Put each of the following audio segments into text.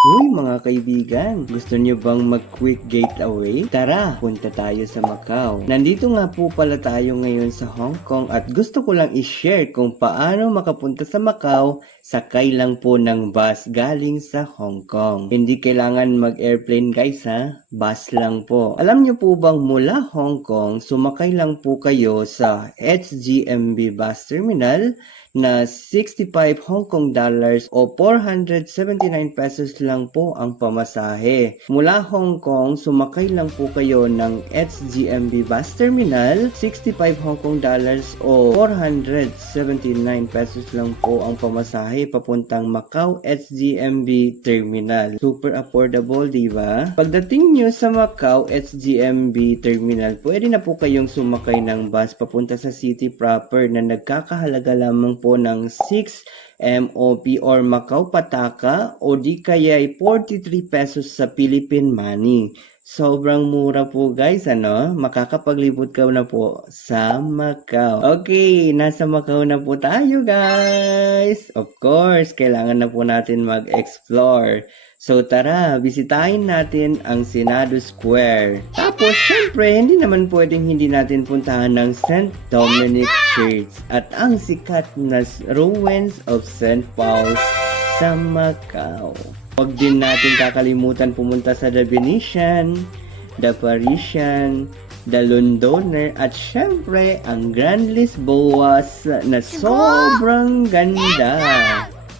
Uy mga kaibigan, gusto niyo bang mag-quick getaway? Tara, punta tayo sa Macau. Nandito nga po pala tayo ngayon sa Hong Kong at gusto ko lang i-share kung paano makapunta sa Macau, sakay lang po ng bus galing sa Hong Kong. Hindi kailangan mag-airplane guys ha, bus lang po. Alam niyo po bang mula Hong Kong, sumakay lang po kayo sa HGMB Bus Terminal na 65 Hong Kong dollars o 479 pesos lang po ang pamasahe. Mula Hong Kong, sumakay lang po kayo ng HGMB Bus Terminal, 65 Hong Kong dollars o 479 pesos lang po ang pamasahe papuntang Macau HGMB Terminal. Super affordable, di ba? Pagdating nyo sa Macau HGMB Terminal, pwede na po kayong sumakay ng bus papunta sa city proper na nagkakahalaga lamang po ng 6 MOP or Macau Pataka o di kaya 43 pesos sa Philippine money. Sobrang mura po guys, ano? Makakapaglibot ka na po sa Macau. Okay, nasa Macau na po tayo guys. Of course, kailangan na po natin mag-explore. So tara, bisitahin natin ang Senado Square. Tapos syempre, hindi naman pwedeng hindi natin puntahan ng St. Dominic Church at ang sikat na ruins of St. Paul sa Macau. Huwag din natin kakalimutan pumunta sa The Venetian, The Parisian, The Londoner at syempre ang Grand Lisboa na sobrang ganda.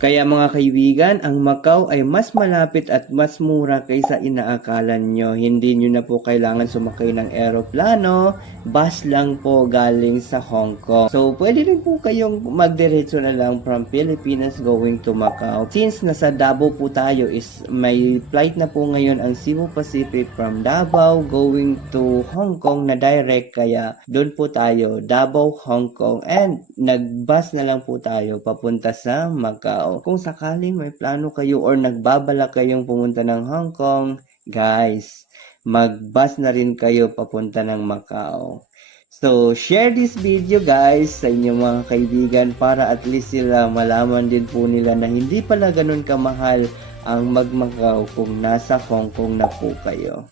Kaya mga kaibigan, ang Macau ay mas malapit at mas mura kaysa inaakala nyo. Hindi nyo na po kailangan sumakay ng eroplano, bus lang po galing sa Hong Kong. So, pwede rin po kayong magdiretso na lang from Pilipinas going to Macau. Since nasa Davao po tayo is may flight na po ngayon ang Cebu Pacific from Davao going to Hong Kong na direct. Kaya doon po tayo, Davao, Hong Kong and nag-bus na lang po tayo papunta sa Macau. Kung sakaling may plano kayo or nagbabala kayong pumunta ng Hong Kong, guys, mag-bus na rin kayo papunta ng Macau. So, share this video guys sa inyong mga kaibigan para at least sila malaman din po nila na hindi pala ganun kamahal ang mag-Macau kung nasa Hong Kong na po kayo.